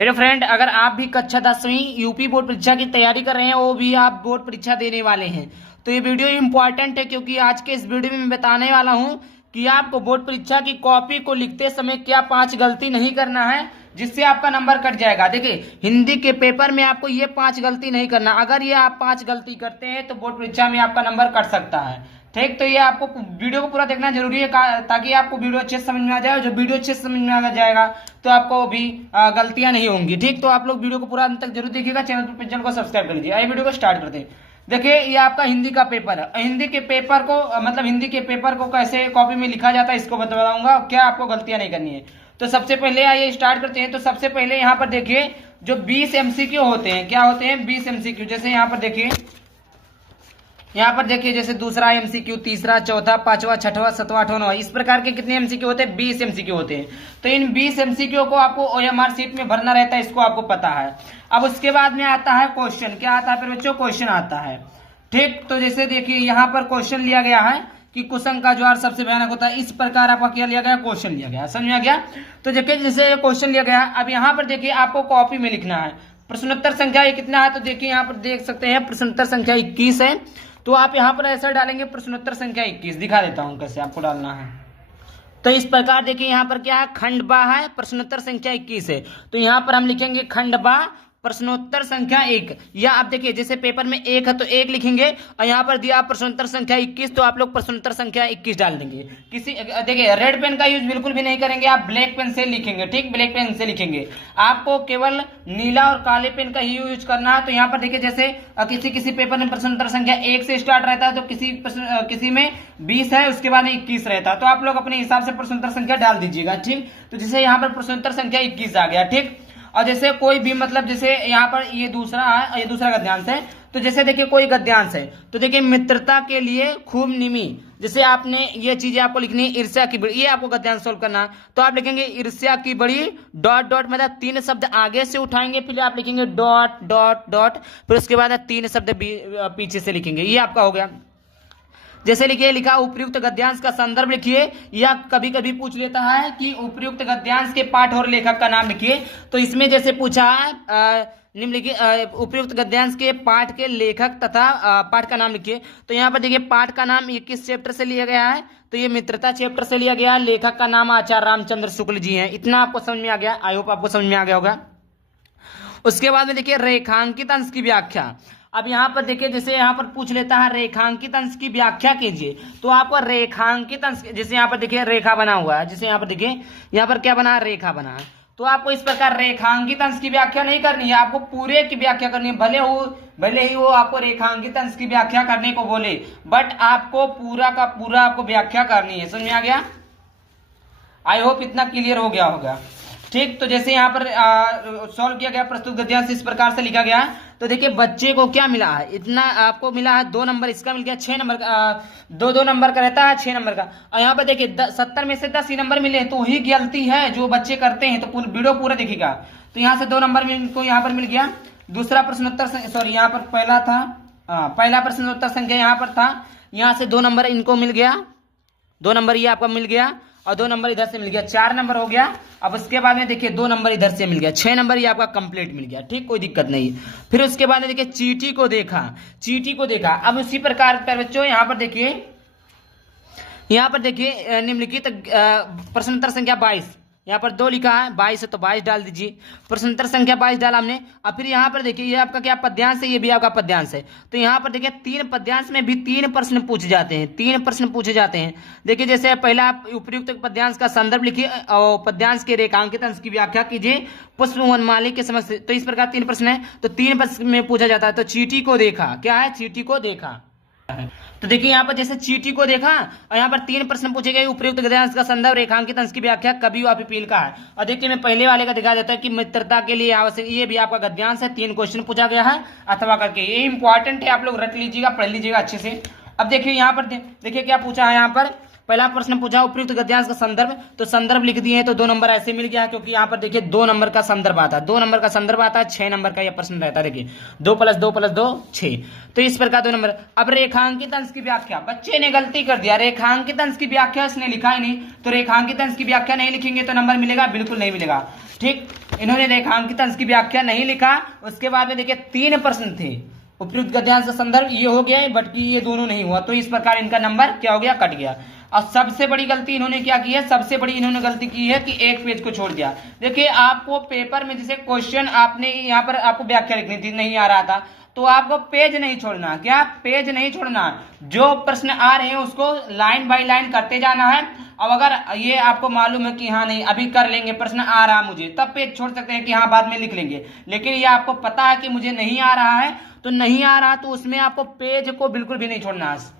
मेरे फ्रेंड, अगर आप भी कक्षा 10वीं यूपी बोर्ड परीक्षा की तैयारी कर रहे हैं, वो भी आप बोर्ड परीक्षा देने वाले हैं, तो ये वीडियो इंपॉर्टेंट है क्योंकि आज के इस वीडियो में मैं बताने वाला हूं कि आपको बोर्ड परीक्षा की कॉपी को लिखते समय क्या 5 गलती नहीं करना है जिससे आपका नंबर कट जाएगा। देखिए, हिंदी के पेपर में आपको ये 5 गलती नहीं करना। अगर ये आप 5 गलती करते हैं तो बोर्ड परीक्षा में आपका नंबर कट सकता है। ठीक, तो ये आपको वीडियो को पूरा देखना जरूरी है ताकि आपको वीडियो अच्छे से समझ में आ जाए। और जब वीडियो अच्छे से समझ में आ जाएगा तो आपको भी गलतियां नहीं होंगी। ठीक, तो आप लोग वीडियो को पूरा अंत तक जरूर देखिएगा। चैनल को सब्सक्राइब कर लीजिए। आइए वीडियो को स्टार्ट करते हैं। देखिए, ये आपका हिंदी का पेपर है। हिंदी के पेपर को हिंदी के पेपर को कैसे कॉपी में लिखा जाता है इसको बताऊंगा, क्या आपको गलतियां नहीं करनी है। तो सबसे पहले आइए स्टार्ट करते हैं। तो सबसे पहले यहाँ पर देखिए, जो 20 एमसीक्यू होते हैं, क्या होते हैं 20 एमसीक्यू। जैसे यहाँ पर देखिए, जैसे दूसरा एमसीक्यू, तीसरा, चौथा, पांचवा, छठवां, सातवां, आठवां, इस प्रकार के कितने एमसीक्यू होते हैं? 20 एमसीक्यू होते हैं। तो इन 20 एमसीक्यू को आपको ओएमआर शीट में भरना रहता है, इसको आपको पता है। अब उसके बाद में आता है क्वेश्चन। क्या आता है फिर बच्चों? क्वेश्चन आता है। ठीक, तो जैसे देखिए यहाँ पर क्वेश्चन लिया गया है कि कुसुम का ज्वार सबसे भयानक होता है। इस प्रकार आपका क्या लिया गया? क्वेश्चन लिया गया। समझ में आ गया? तो देखिए, जैसे क्वेश्चन लिया गया, अब यहाँ पर देखिए आपको कॉपी में लिखना है। प्रश्नोत्तर संख्या ये कितना है? तो देखिए यहाँ पर देख सकते हैं प्रश्नोत्तर संख्या 21 है। तो आप यहाँ पर ऐसा डालेंगे प्रश्नोत्तर संख्या 21। दिखा देता हूं कैसे आपको डालना है। तो इस प्रकार देखिए यहाँ पर क्या है, खंड बा है, प्रश्नोत्तर संख्या 21 है। तो यहाँ पर हम लिखेंगे खंड बा प्रश्नोत्तर संख्या 1। या आप देखिए, जैसे पेपर में 1 है तो 1 लिखेंगे, और यहाँ पर दिया प्रश्नोत्तर संख्या 21 तो आप लोग प्रश्नोत्तर संख्या 21 डाल देंगे। देखिए, रेड पेन का यूज बिल्कुल भी नहीं करेंगे, आप ब्लैक पेन से लिखेंगे। ठीक, ब्लैक पेन से लिखेंगे। आपको केवल नीला और काले पेन का ही यूज करना है। तो यहाँ पर देखिए, जैसे किसी पेपर में प्रश्नोत्तर संख्या 1 से स्टार्ट रहता है, तो किसी में 20 है, उसके बाद में 21 रहता है। तो आप लोग अपने हिसाब से प्रश्नोत्तर संख्या डाल दीजिएगा। ठीक, तो जैसे यहाँ पर प्रश्नोत्तर संख्या 21 आ गया। ठीक, और जैसे कोई भी जैसे यहाँ पर ये दूसरा है, ये दूसरा गद्यांश है। तो जैसे देखिए कोई गद्यांश है, तो देखिए मित्रता के लिए खूब निमी, जैसे आपने ये चीजें आपको लिखनी है। ईर्ष्या की बड़ी, ये आपको गद्यांश सोल्व करना है। तो आप लिखेंगे ईर्ष्या की बड़ी डॉट डॉट, 3 शब्द आगे से उठाएंगे, फिर आप लिखेंगे डॉट डॉट डॉट, फिर उसके बाद 3 शब्द पीछे से लिखेंगे। ये आपका हो गया। जैसे लिखा उपर्युक्त गद्यांश का संदर्भ लिखिए, या कभी कभी पूछ लेता है कि उपर्युक्त गद्यांश के पाठ और लेखक का नाम लिखिए। तो इसमें जैसे पूछा है निम्नलिखित उपर्युक्त गद्यांश के पाठ के लेखक तथा पाठ का नाम लिखिए। तो यहाँ पर देखिए पाठ का नाम ये किस चैप्टर से लिया गया है? तो ये मित्रता चैप्टर से लिया गया है। लेखक का नाम आचार्य रामचंद्र शुक्ल जी हैं। इतना आपको समझ में आ गया। आई होप आपको समझ में आ गया होगा। उसके बाद में देखिए रेखांकित अंश की व्याख्या। अब यहाँ पर देखिए, जैसे यहाँ पर पूछ लेता है रेखांकित अंश की व्याख्या कीजिए। तो आपको रेखांकित अंश, जैसे यहाँ पर देखिए रेखा बना हुआ है, जैसे यहाँ पर देखिए यहाँ पर क्या बना है? रेखा बना है। तो आपको इस प्रकार रेखांकित अंश की व्याख्या नहीं करनी है, आपको पूरे की व्याख्या करनी है। भले ही वो आपको रेखांकित अंश की व्याख्या करने को बोले, बट आपको पूरा का पूरा आपको व्याख्या करनी है। समझ में आ गया? आई होप इतना क्लियर हो गया होगा। ठीक, तो जैसे यहाँ पर सॉल्व किया गया प्रस्तुत गद्यांश इस प्रकार से लिखा गया। तो देखिए बच्चे को क्या मिला है? इतना आपको मिला है 2 नंबर, इसका मिल गया 6 नंबर का। 2 नंबर का रहता है, 6 नंबर का। और यहाँ पर देखिए 70 में से 10 ही नंबर मिले, तो वही गलती है जो बच्चे करते हैं। तो वीडियो पूरा देखिएगा। तो यहाँ से 2 नंबर में इनको यहाँ पर मिल गया। दूसरा प्रश्नोत्तर, सॉरी यहाँ पर पहला था, पहला प्रश्नोत्तर संख्या यहाँ पर था, यहाँ से 2 नंबर इनको मिल गया। 2 नंबर ये आपका मिल गया, और 2 नंबर इधर से मिल गया, 4 नंबर हो गया। अब उसके बाद में देखिए 2 नंबर इधर से मिल गया, 6 नंबर ये आपका कंप्लीट मिल गया। ठीक, कोई दिक्कत नहीं। फिर उसके बाद में देखिए चीटी को देखा। अब उसी प्रकार पर बच्चों यहाँ पर देखिए निम्नलिखित प्रश्नोत्तर संख्या 22, यहाँ पर 2 लिखा है, 22 है तो 22 डाल दीजिए। प्रश्नोत्तर संख्या 22 डाला हमने। अब फिर यहाँ पर देखिए ये आपका क्या पद्यांश है? ये भी आपका पद्यांश है। तो यहाँ पर देखिए 3 पद्यांश में भी 3 प्रश्न पूछे जाते हैं। 3 प्रश्न पूछे जाते हैं। देखिए जैसे पहला आप उपयुक्त पद्यांश का संदर्भ लिखिए और पद्यांश के रेखांकित अंश की व्याख्या कीजिए पुष्प वनमाली के समझ से। तो इस प्रकार 3 प्रश्न है, तो 3 प्रश्न में पूछा जाता है। तो चीटी को देखा, क्या है? चीटी को देखा। तो देखिए यहाँ पर जैसे चीटी को देखा, और यहाँ पर 3 प्रश्न पूछे गए। उपयुक्त गद्यांश का संदर्भ, रेखांकित अंश की व्याख्या, कवि व पीपील का है। और देखिए मैं पहले वाले का दिखा देता है कि मित्रता के लिए आवश्यक, ये भी आपका गद्यांश है। 3 क्वेश्चन पूछा गया है अथवा करके। ये इंपॉर्टेंट है, आप लोग रट लीजिएगा, पढ़ लीजिएगा अच्छे से। अब देखिए यहाँ पर देखिए क्या पूछा है। यहाँ पर पहला प्रश्न पूछा उपयुक्त गद्यांश का संदर्भ, तो संदर्भ लिख दिए तो 2 नंबर ऐसे मिल गया, क्योंकि यहाँ पर देखिए 2 नंबर का संदर्भ आता है, 2 नंबर का संदर्भ आता है, 6 नंबर का यह प्रश्न रहता है। देखिए 2 + 2 + 2 6, तो इस प्रकार 2 नंबर। अब रेखांकित अंश की व्याख्या, बच्चे ने गलती कर दिया, रेखांकित अंश की व्याख्या इसने लिखा ही नहीं, तो रेखांकित अंश की व्याख्या नहीं लिखेंगे तो नंबर मिलेगा, बिल्कुल नहीं मिलेगा। ठीक, इन्होंने रेखांकित अंश की व्याख्या नहीं लिखा। उसके बाद में देखिए 3 प्रश्न थे, उपयुक्त गद्यांश का संदर्भ ये हो गया, बट की ये दोनों नहीं हुआ, तो इस प्रकार इनका नंबर क्या हो गया, कट गया। और सबसे बड़ी गलती इन्होंने क्या की है, सबसे बड़ी इन्होंने गलती की है कि एक पेज को छोड़ दिया। देखिए आपको पेपर में जैसे क्वेश्चन आपने यहाँ पर आपको व्याख्या लिखनी थी, नहीं आ रहा था, तो आपको पेज नहीं छोड़ना, क्या पेज नहीं छोड़ना, जो प्रश्न आ रहे हैं उसको लाइन बाय लाइन करते जाना है। अब अगर ये आपको मालूम है कि हाँ नहीं अभी कर लेंगे, प्रश्न आ रहा मुझे, तब पेज छोड़ सकते हैं कि हाँ बाद में लिख लेंगे। लेकिन ये आपको पता है कि मुझे नहीं आ रहा है, तो नहीं आ रहा, तो उसमें आपको पेज को बिल्कुल भी नहीं छोड़ना है।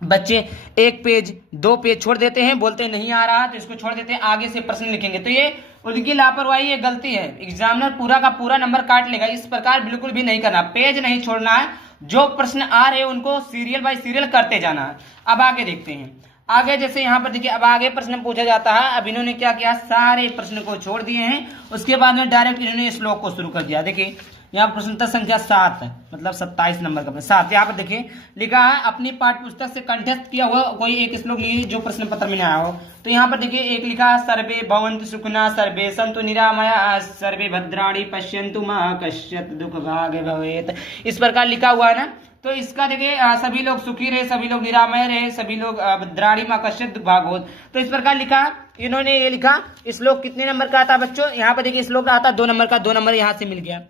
बच्चे 1 पेज 2 पेज छोड़ देते हैं, बोलते हैं नहीं आ रहा तो इसको छोड़ देते हैं, आगे से प्रश्न लिखेंगे, तो ये उनकी लापरवाही, ये गलती है। एग्जामिनर पूरा का पूरा नंबर काट लेगा, इस प्रकार बिल्कुल भी नहीं करना, पेज नहीं छोड़ना है, जो प्रश्न आ रहे हैं उनको सीरियल बाय सीरियल करते जाना है। अब आगे देखते हैं, आगे जैसे यहाँ पर देखिए अब आगे प्रश्न पूछा जाता है। अब इन्होंने क्या किया, सारे प्रश्न को छोड़ दिए हैं, उसके बाद में डायरेक्ट इन्होंने श्लोक को शुरू कर दिया। देखिए यहाँ प्रश्न संख्या 7 है, मतलब 27 नंबर का 7। यहाँ पर देखिए लिखा है अपनी पाठ्य पुस्तक से कंठस्थ किया हुआ कोई एक श्लोक लीजिए जो प्रश्न पत्र में आया हो। तो यहाँ पर देखिए एक लिखा है सर्वे भवन्तु सुखिनः सर्वे सन्तु निरामयाः सर्वे भद्राणि पश्यन्तु मा कश्चित् दुःख भाग् भवेत्, इस प्रकार लिखा हुआ है ना। तो इसका देखिए सभी लोग सुखी रहे, सभी लोग निरामय रहे, सभी लोग भद्राणि मा कश्चित् दुःख भाग् भवेत्, तो इस प्रकार लिखा। इन्होंने ये लिखा, श्लोक कितने नंबर का आता है बच्चों, यहाँ पर देखिए श्लोक आता है 2 नंबर का, 2 नंबर यहाँ से मिल गया।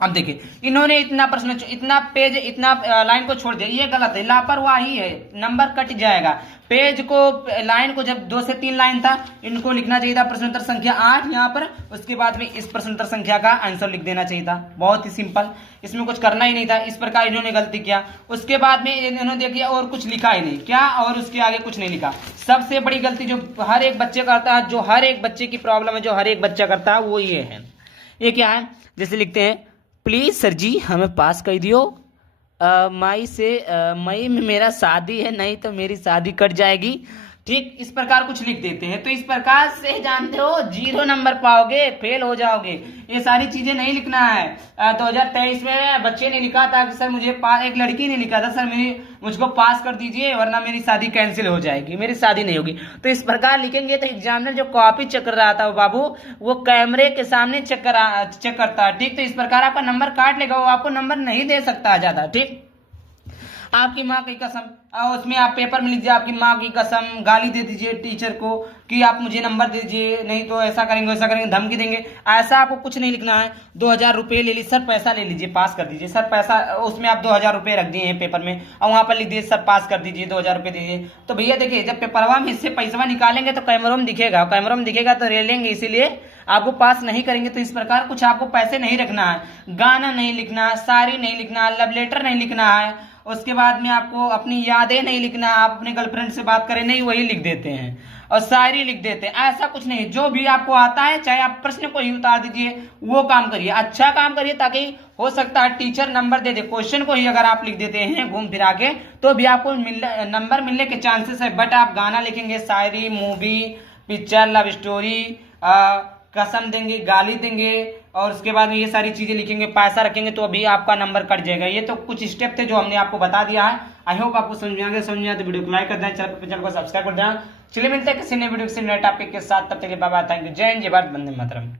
अब देखिए इन्होंने इतना प्रश्न, इतना पेज, इतना लाइन को छोड़ दिया, ये गलत है, लापरवाही है, नंबर कट जाएगा। पेज को, लाइन को जब 2 से 3 लाइन था, इनको लिखना चाहिए था प्रश्नोत्तर संख्या 8 यहाँ पर, उसके बाद में इस प्रश्नोत्तर संख्या का आंसर लिख देना चाहिए था, बहुत ही सिंपल, इसमें कुछ करना ही नहीं था। इस प्रकार इन्होंने गलती किया। उसके बाद में इन्होंने देखिए और कुछ लिखा ही नहीं, क्या, और उसके आगे कुछ नहीं लिखा। सबसे बड़ी गलती जो हर एक बच्चे करता है, जो हर एक बच्चे की प्रॉब्लम है, जो हर एक बच्चा करता है, वो ये है। ये क्या है, जैसे लिखते हैं प्लीज सर जी हमें पास कर दियो, मई में मेरा शादी है, नहीं तो मेरी शादी कट जाएगी। ठीक, इस प्रकार कुछ लिख देते हैं, तो इस प्रकार से जानते हो 0 नंबर पाओगे, फेल हो जाओगे। ये सारी चीजें नहीं लिखना है। 2023 में बच्चे ने लिखा था कि सर मुझे एक लड़की ने लिखा था सर मुझको पास कर दीजिए वरना मेरी शादी कैंसिल हो जाएगी, मेरी शादी नहीं होगी। तो इस प्रकार लिखेंगे तो एग्जामिनर जो कॉपी चेक कर रहा था वो बाबू, वो कैमरे के सामने चेक करता है। ठीक, तो इस प्रकार आपका नंबर काट लेगा, वो आपको नंबर नहीं दे सकता ज्यादा। ठीक, आपकी माँ की कसम, उसमें आप पेपर में लीजिए आपकी माँ की कसम, गाली दे दीजिए टीचर को कि आप मुझे नंबर दीजिए, नहीं तो ऐसा करेंगे वैसा करेंगे, धमकी देंगे, ऐसा आपको कुछ नहीं लिखना है। 2000 रुपये ले लीजिए सर, पैसा ले लीजिए, पास कर दीजिए सर, पैसा, उसमें आप 2000 रुपये रख दिए हैं पेपर में, और वहां पर लिख दिए सर पास कर दीजिए, 2000 रुपये दीजिए। तो भैया देखिए जब पेपरवा में इससे पैसा निकालेंगे तो कैमरों में दिखेगा, कैमरों में दिखेगा तो ले लेंगे, इसीलिए आपको पास नहीं करेंगे। तो इस प्रकार कुछ आपको पैसे नहीं रखना है, गाना नहीं लिखना, शायरी नहीं लिखना, लव लेटर नहीं लिखना है, उसके बाद में आपको अपनी यादें नहीं लिखना, आप अपने गर्लफ्रेंड से बात करें नहीं, वही लिख देते हैं, और शायरी लिख देते हैं। ऐसा कुछ नहीं, जो भी आपको आता है, चाहे आप प्रश्न को ही उतार दीजिए, वो काम करिए, अच्छा काम करिए, ताकि हो सकता है टीचर नंबर दे दे। क्वेश्चन को ही अगर आप लिख देते हैं घूम फिरा के, तो भी आपको नंबर मिलने के चांसेस है। बट आप गाना लिखेंगे, शायरी, मूवी, पिक्चर, लव स्टोरी, कसम देंगे, गाली देंगे, और उसके बाद में ये सारी चीजें लिखेंगे, पैसा रखेंगे, तो अभी आपका नंबर कट जाएगा। ये तो कुछ स्टेप थे जो हमने आपको बता दिया है। आई होप आपको समझ में आ गया। समझ में आया तो वीडियो को लाइक कर दें, चैनल को सब्सक्राइब कर दें। चलिए मिलते हैं किसी नए वीडियो किसी नए टॉपिक के साथ, तब तक के बाय बाय, थैंक यू, जय हिंद, जय भारत, वंदे मातरम।